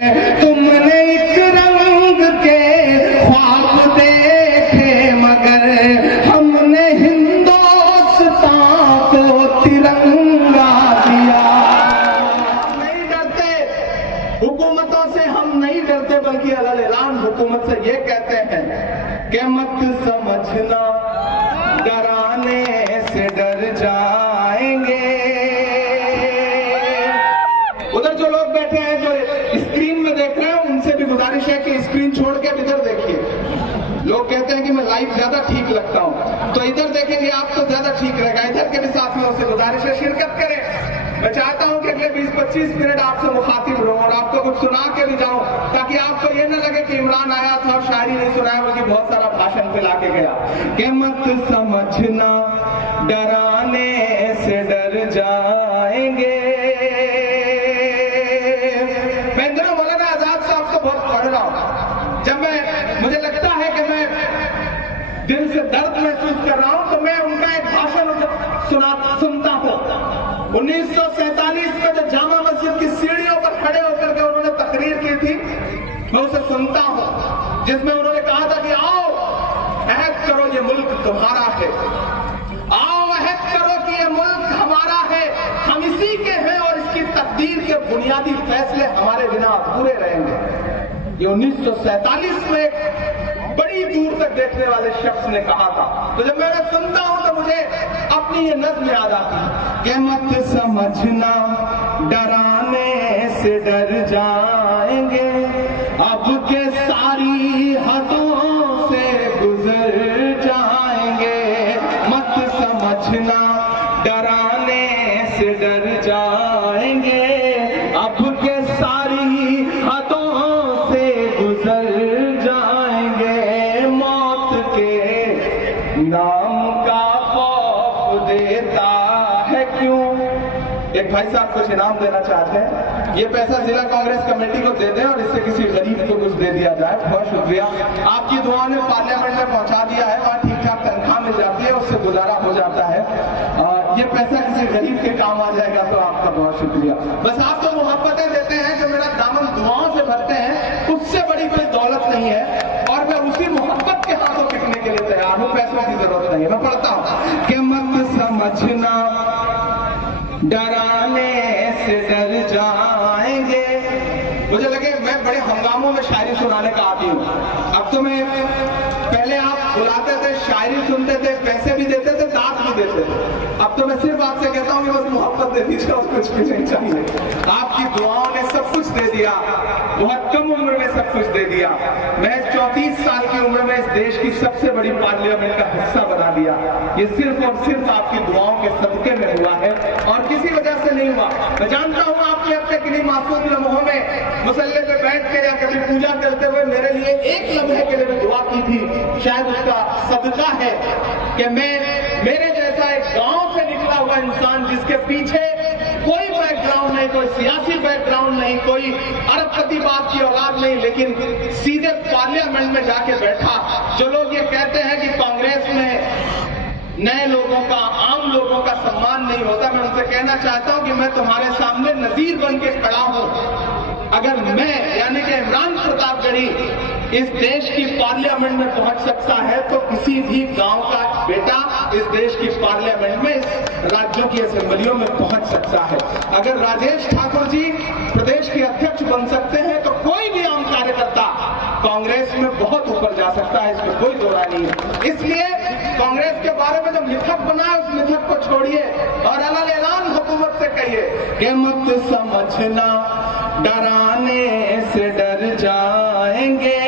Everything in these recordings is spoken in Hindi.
तुमने एक रंग के ख्वाब देखे मगर हमने हिंदुस्तान को तिरंगा दिया। नहीं डरते हुकूमतों से, हम नहीं डरते, बल्कि अल्लाह ऐलान हुकूमत से ये कहते हैं कि मत समझना डराने से डर जाएंगे। उधर जो लोग बैठे हैं, जो स्क्रीन में देख रहे हैं, उनसे भी गुजारिश है कि स्क्रीन छोड़ के इधर देखिए। लोग कहते हैं कि मैं लाइव ज्यादा ठीक लगता हूं, तो इधर देखेंगे आप तो ज्यादा ठीक रहेगा। इधर के भी साथियों से गुजारिश है शिरकत करें। मैं चाहता हूं कि अगले 20-25 मिनट आपसे मुखातिब रहूं और आपको कुछ सुना के भी जाऊं, ताकि आपको ये न लगे कि इमरान आया था और शायरी नहीं सुनाया, बल्कि बहुत सारा भाषण फैला के गया। कि मत समझना डराने से डर जाएंगे। मैं दोनों मौलाना आजाद साहब को बहुत पढ़ रहा हूं। जब मुझे लगता है कि मैं दिल से दर्द महसूस कर रहा हूं, तो मैं उनका एक भाषण सुनता हूं। 1947 में जब जामा मस्जिद की सीढ़ियों पर खड़े होकर के उन्होंने तकरीर की थी, मैं उसे सुनता हूं, जिसमें उन्होंने कहा था कि आओ अहद करो ये मुल्क तुम्हारा है, आओ अहद करो कि ये मुल्क हमारा है, हम इसी के हैं और इसकी तकदीर के बुनियादी फैसले हमारे बिना अधूरे रहेंगे। ये 1947 में बड़ी दूर तक देखने वाले शख्स ने कहा था। तो जब मैं सुनता हूं तो मुझे अपनी ये नज़्म याद आती है कि मत समझना डराने से डर जाएंगे, अब के सारी हदों से गुजर जाएंगे। मत समझना डराने से डर जाएंगे, अब के सारी हदों से गुजर जाएंगे। मौत के नाम का खौफ देता है क्यों। एक भाई साहब कुछ इनाम देना चाहते हैं, ये पैसा जिला कांग्रेस कमेटी को दे दें और इससे किसी गरीब को कुछ दे दिया जाए। बहुत शुक्रिया, आपकी दुआ ने पार्लियामेंट में पहुंचा दिया है, वहां ठीक ठाक तनख्वाह मिल जाती है, उससे गुजारा हो जाता है। ये पैसा किसी गरीब के काम आ जाएगा तो आपका बहुत शुक्रिया। बस आप तो मोहब्बतें देते हैं, जो मेरा दामन दुआओं से भरते हैं, उससे बड़ी कोई दौलत नहीं है, और मैं उसी मोहब्बत के हाथों पिटने के लिए तैयार हूं, पैसों की जरूरत नहीं है। मैं पढ़ता हूं कि मत समझना डराने से डर जाएंगे। मुझे लगे मैं बड़े हंगामों में शायरी सुनाने का आदी हूं। अब तो मैं, पहले आप बुलाते थे, शायरी सुनते थे, पैसे भी देते थे, दांत भी देते थे। अब तो मैं सिर्फ आपसे कहता हूं कि बस मोहब्बत दे दीजिए और कुछ भी नहीं चाहिए। आपकी दुआओं ने सब कुछ दे दिया, बहुत कम उम्र में सब कुछ दे दिया। मैं 34 साल की उम्र में इस देश की सबसे बड़ी पार्लियामेंट का हिस्सा बना दिया। ये सिर्फ और सिर्फ आपकी दुआओं के सदके में हुआ है और किसी वजह से नहीं हुआ। मैं जानता हूं आपने अपने किन्हीं मासूम लम्हों में मुसल्ले पे बैठ के या कभी पूजा करते हुए मेरे लिए एक लम्हे के लिए भी दुआ की थी। शायद उसका सदका है कि मैं, मेरे जैसा एक गांव से निकला हुआ इंसान, जिसके पीछे कोई बैकग्राउंड नहीं, कोई सियासी बैकग्राउंड नहीं, कोई अरबपति बाप की औलाद नहीं, लेकिन सीधे पार्लियामेंट में जाके बैठा। जो लोग ये कहते हैं कि कांग्रेस में नए लोगों का, आम लोगों का सम्मान नहीं होता, मैं उनसे कहना चाहता हूं कि मैं तुम्हारे सामने नजीर बन के खड़ा हूं। अगर मैं, यानी कि इमरान प्रतापगढ़ी इस देश की पार्लियामेंट में पहुंच सकता है, तो किसी भी गांव का बेटा इस देश की पार्लियामेंट में, इस राज्यों की असेंबलियों में पहुंच सकता है। अगर राजेश ठाकुर जी प्रदेश के अध्यक्ष बन सकते हैं, तो कोई भी आम कार्यकर्ता कांग्रेस में बहुत ऊपर जा सकता है, इसमें कोई दो राय नहीं है। इसलिए कांग्रेस के बारे में जो मिथक बना है, उस मिथक को छोड़िए और अल्लाह ऐलान हुकूमत से कहिए कि मत समझना डराने से डर जाएंगे,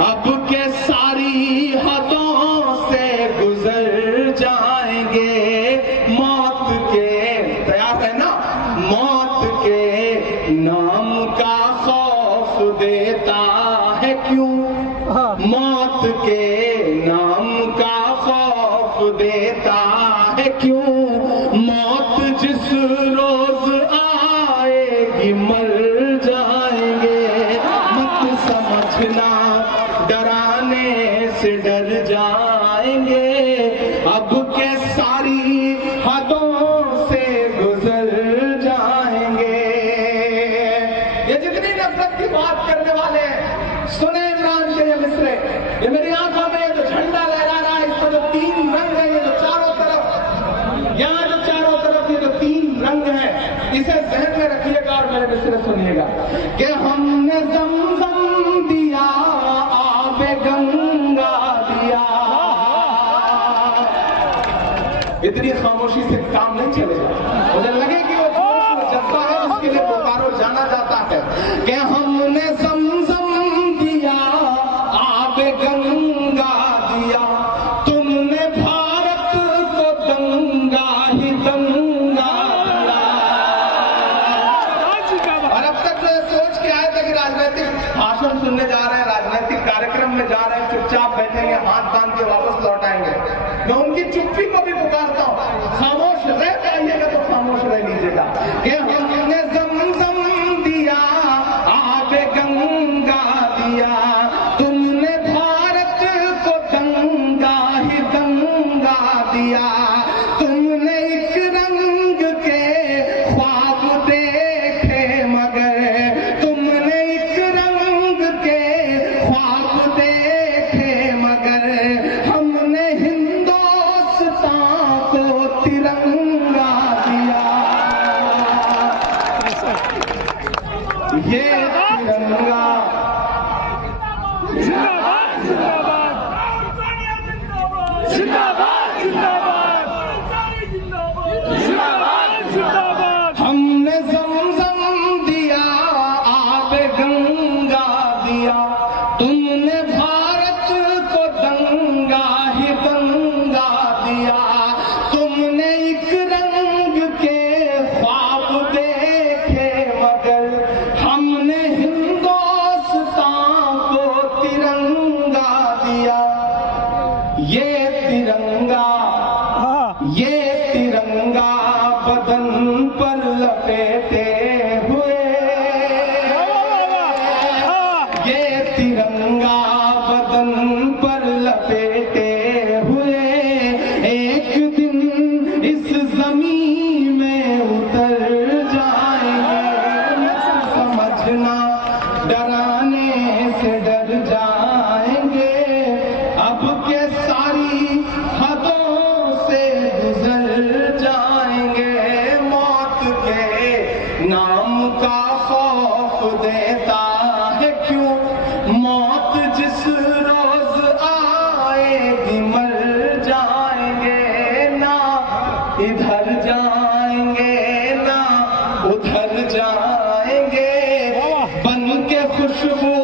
अब के सारी हदों से गुजर जाएंगे। मौत के, तैयार है ना, मौत के नाम का खौफ देता है क्यों। मौत के नाम का खौफ देता है क्यों। मौत जिस रोज आएगी मर जाएंगे। मत समझना डराने से डर जाएंगे, अब के सारी हदों से गुजर जाएंगे। ये जितनी नफरत की बात कि हमने ज़मज़म दिया, आबे गंगा दिया। इतनी खामोशी से काम नहीं चलेगा। मुझे लगे कि वो जोश जज्बा है उसके लिए बोकारो जाना जाता है कि हमने ज़मज़म दिया, आबे गंगा दिया, तुमने भारत को दंगा ही दंगा दिया। और अब तक सोच के आए थे कि राजनीतिक भाषण सुनने जा रहे हैं, राजनीतिक कार्यक्रम में जा रहे हैं, चुपचाप बैठेंगे, हाथ बांध के वापस लौट आएंगे। मैं उनकी चुप्पी को भी पुकारता हूँ, खामोश रह पाइएगा तो खामोश रह लीजिएगा कि हमने ज़मज़म दिया, आबे गंगा दिया, तुमने भारत को दंगा ही दंगा दिया। तुमने एक रंग के ख्वाब देखे मगर, तुमने एक रंग के ख्वाब देखे मगर, हमने हिंदुस्तान को तिरंगा दिया। ये तिरंगा हमने ज़मज़म दिया, आबे गंगा दिया, तुमने भारत को दंगा ही दंगा दिया। तुमने एक रंग के ख्वाब देखे मगर, हमने हिंदुस्तान को तिरंगा दिया। ये तिरंगा, ये तिरंगा बदन पर लपेटे हुए, ये तिरंगा बदन पर लपेटे हुए, एक दिन इस जमीन में उतर जाएंगे। समझना डराने से डर जाएंगे, अब के सारी हदों से गुजर जाएंगे। मौत के नाम का खौफ देता है क्यों, मौत जिस रोज आएगी मर जाएंगे। ना इधर जाएंगे ना उधर जाएंगे, बन के खुशबू